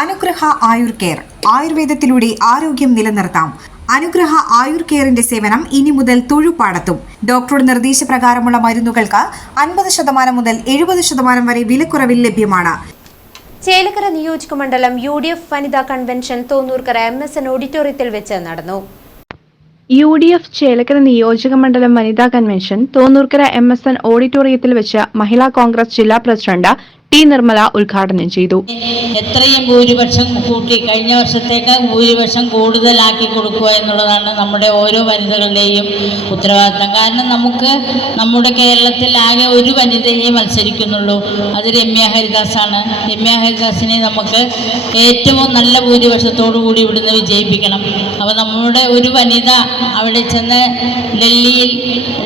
അനുഗ്രഹ ആയുർ കെയർ. ആയുർവേദത്തിലൂടെ ആരോഗ്യം നിലനിർത്താം. അനുഗ്രഹ ആയുർ കെയറിന്റെ സേവനം ഇനി മുതൽ തൊഴുപാടത്തും. ഡോക്ടറുടെ നിർദ്ദേശപ്രകാരമുള്ള മരുന്നുകൾക്ക് അൻപത് ശതമാനം മുതൽ എഴുപത് ശതമാനം വരെ വിലക്കുറവിൽ ലഭ്യമാണ്. ചേലക്കര നിയോജക മണ്ഡലം യു ഡി എഫ് വനിതാ convention Thonnurkkara M S N ഓഡിറ്റോറിയത്തിൽ വെച്ച് നടന്നു. യു ഡി എഫ് ചേലക്കര നിയോജക മണ്ഡലം വനിതാ convention Thonnurkkara M S N ഓഡിറ്റോറിയത്തിൽ വെച്ച് മഹിളാ കോൺഗ്രസ് ജില്ലാ പ്രസിഡന്റ് ടി നിർമ്മല ഉദ്ഘാടനം ചെയ്തു. എത്രയും ഭൂരിപക്ഷം കൂട്ടി കഴിഞ്ഞ വർഷത്തേക്ക് ഭൂരിപക്ഷം കൂടുതലാക്കി കൊടുക്കുക എന്നുള്ളതാണ് നമ്മുടെ ഓരോ വനിതകളുടെയും ഉത്തരവാദിത്തം. കാരണം നമുക്ക് നമ്മുടെ കേരളത്തിൽ ആകെ ഒരു വനിതയെ മത്സരിക്കുന്നുള്ളൂ. അത് രമ്യ ഹരിദാസാണ്. രമ്യ ഹരിദാസിനെ നമുക്ക് ഏറ്റവും നല്ല ഭൂരിപക്ഷത്തോടു കൂടി ഇവിടുന്ന് വിജയിപ്പിക്കണം. അപ്പോൾ നമ്മുടെ ഒരു വനിത അവിടെ ചെന്ന് ഡൽഹിയിൽ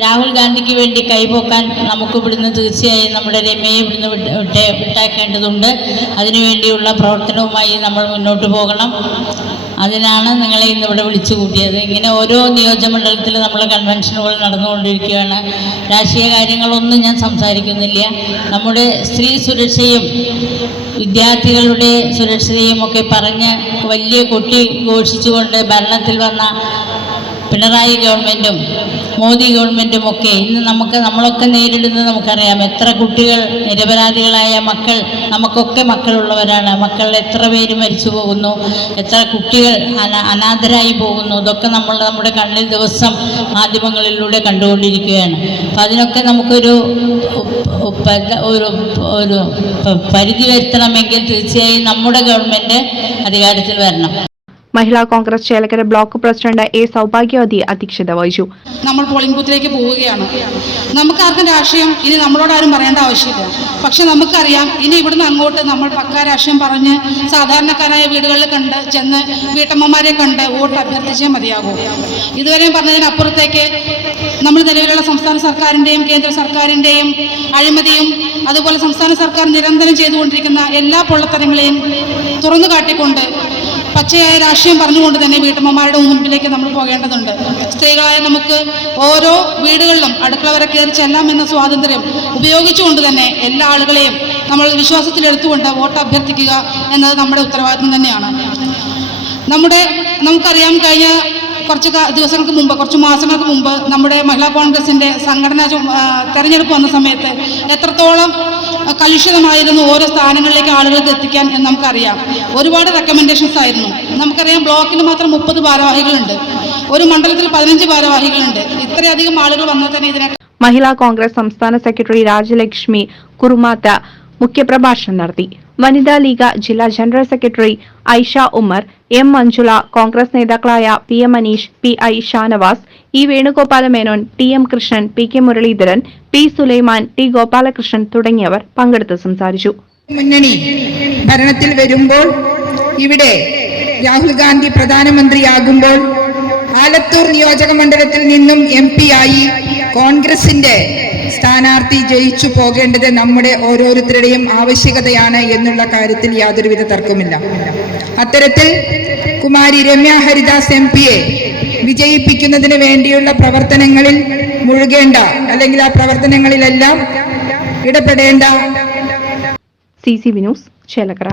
രാഹുൽ ഗാന്ധിക്ക് വേണ്ടി കൈപോക്കാൻ നമുക്ക് ഇവിടുന്ന് തീർച്ചയായും നമ്മുടെ രമ്യയെ ഇവിടുന്ന് വിട്ട് വിട്ടേ വിട്ടാക്കേണ്ടതുണ്ട് അതിനുവേണ്ടിയുള്ള പ്രവർത്തനവുമായി നമ്മൾ മുന്നോട്ട് പോകണം അതിനാണ് നിങ്ങളെ ഇന്ന് ഇവിടെ വിളിച്ചു കൂട്ടിയത് ഇങ്ങനെ ഓരോ നിയോജകമണ്ഡലത്തിലും നമ്മൾ കൺവെൻഷനുകൾ നടന്നുകൊണ്ടിരിക്കുകയാണ് രാഷ്ട്രീയ കാര്യങ്ങളൊന്നും ഞാൻ സംസാരിക്കുന്നില്ല നമ്മുടെ സ്ത്രീ സുരക്ഷയും വിദ്യാർത്ഥികളുടെ സുരക്ഷയും ഒക്കെ പറഞ്ഞ് വലിയ കൊട്ടി ഘോഷിച്ചുകൊണ്ട് ഭരണത്തിൽ വന്ന പിണറായി ഗവൺമെന്റും മോദി ഗവൺമെന്റും ഒക്കെ ഇന്ന് നമുക്ക് നമ്മളൊക്കെ നേരിടുന്നത് നമുക്കറിയാം എത്ര കുട്ടികൾ നിരപരാധികളായ മക്കൾ നമുക്കൊക്കെ മക്കളുള്ളവരാണ്. മക്കൾ എത്ര പേര് മരിച്ചു പോകുന്നു എത്ര കുട്ടികൾ അനാഥരായി പോകുന്നു ഇതൊക്കെ നമ്മൾ നമ്മുടെ കണ്ണിൽ ദിവസം മാധ്യമങ്ങളിലൂടെ കണ്ടുകൊണ്ടിരിക്കുകയാണ്. അപ്പം അതിനൊക്കെ നമുക്കൊരു ഒരു ഒരു പരിധി വരുത്തണമെങ്കിൽ തീർച്ചയായും നമ്മുടെ ഗവൺമെന്റ് അധികാരത്തിൽ വരണം. Mahila Congress Chelakkara block president A Saubhagyavathi അധ്യക്ഷത വഹിച്ചു. നമ്മൾ പോളിംഗ് ബൂത്തിലേക്ക് പോവുകയാണ്. നമുക്ക് ആർക്കും രാഷ്ട്രീയം ഇനി നമ്മളോട് ആരും പറയേണ്ട ആവശ്യമില്ല. പക്ഷെ നമുക്കറിയാം ഇനി ഇവിടുന്ന് അങ്ങോട്ട് നമ്മൾ പക്കാ രാഷ്ട്രീയം പറഞ്ഞ് സാധാരണക്കാരായ വീടുകളിൽ കണ്ട് ചെന്ന് വീട്ടമ്മമാരെ കണ്ട് വോട്ട് അഭ്യർത്ഥിച്ചേ മതിയാകൂ. ഇതുവരെയും പറഞ്ഞതിനപ്പുറത്തേക്ക് നമ്മൾ നിലവിലുള്ള സംസ്ഥാന സർക്കാരിന്റെയും കേന്ദ്ര സർക്കാരിന്റെയും അഴിമതിയും അതുപോലെ സംസ്ഥാന സർക്കാർ നിരന്തരം ചെയ്തുകൊണ്ടിരിക്കുന്ന എല്ലാ പൊള്ളത്തരങ്ങളെയും തുറന്നു കാട്ടിക്കൊണ്ട് പച്ചയായ രാഷ്ട്രീയം പറഞ്ഞുകൊണ്ട് തന്നെ വീട്ടമ്മമാരുടെ മുമ്പിലേക്ക് നമ്മൾ പോകേണ്ടതുണ്ട്. സ്ത്രീകളായ നമുക്ക് ഓരോ വീടുകളിലും അടുക്കള വരെ കയറി ചെല്ലാം എന്ന സ്വാതന്ത്ര്യം ഉപയോഗിച്ചുകൊണ്ട് തന്നെ എല്ലാ ആളുകളെയും നമ്മൾ വിശ്വാസത്തിലെടുത്തുകൊണ്ട് വോട്ട് അഭ്യർത്ഥിക്കുക എന്നത് നമ്മുടെ ഉത്തരവാദിത്വം തന്നെയാണ്. നമ്മുടെ നമുക്കറിയാം കഴിഞ്ഞ കുറച്ച് ദിവസങ്ങൾക്ക് മുമ്പ് കുറച്ച് മാസങ്ങൾക്ക് മുമ്പ് നമ്മുടെ മഹിളാ കോൺഗ്രസിന്റെ സംഘടനാ തെരഞ്ഞെടുപ്പ് വന്ന സമയത്ത് എത്രത്തോളം കലുഷിതമായിരുന്നു ഓരോ സ്ഥാനങ്ങളിലേക്ക് ആളുകൾക്ക് എത്തിക്കാൻ എന്ന് നമുക്കറിയാം. ഒരുപാട് റെക്കമെൻഡേഷൻസ് ആയിരുന്നു. നമുക്കറിയാം ബ്ലോക്കിന് മാത്രം മുപ്പത് ഭാരവാഹികളുണ്ട്. ഒരു മണ്ഡലത്തിൽ പതിനഞ്ച് ഭാരവാഹികളുണ്ട്. ഇത്രയധികം ആളുകൾ വന്നാൽ തന്നെ ഇതിനെ മഹിളാ കോൺഗ്രസ് സംസ്ഥാന സെക്രട്ടറി രാജലക്ഷ്മി കുറുമാത്ത മുഖ്യപ്രഭാഷണം നടത്തി. വനിതാ ലീഗ് ജില്ലാ general secretary Aisha Ummer M Manjula Congress നേതാക്കളായ P M Manish P I Shanavas E Venugopala Menon T M Krishnan P K Muraleedharan P Sulaiman T Gopalakrishnan തുടങ്ങിയവർ പങ്കെടുത്ത് സംസാരിച്ചു. മുന്നണി ഭരണത്തിൽ വരുമ്പോൾ ഇവിടെ രാഹുൽ ഗാന്ധി പ്രധാനമന്ത്രിയാകുമ്പോൾ ആലത്തൂർ നിയോജക മണ്ഡലത്തിൽ നിന്നും എം ആയി കോൺഗ്രസിന്റെ സ്ഥാനാർത്ഥി ജയിച്ചു പോകേണ്ടത് നമ്മുടെ ഓരോരുത്തരുടെയും ആവശ്യകതയാണ് എന്നുള്ള കാര്യത്തിൽ യാതൊരുവിധ തർക്കമില്ല. അത്തരത്തിൽ കുമാരി രമ്യ ഹരിദാസ് എം പിയെ വിജയിപ്പിക്കുന്നതിന് വേണ്ടിയുള്ള പ്രവർത്തനങ്ങളിൽ മുഴുകേണ്ട അല്ലെങ്കിൽ ആ പ്രവർത്തനങ്ങളിലെല്ലാം ഇടപെടേണ്ട. C C Vinos Chelakkara.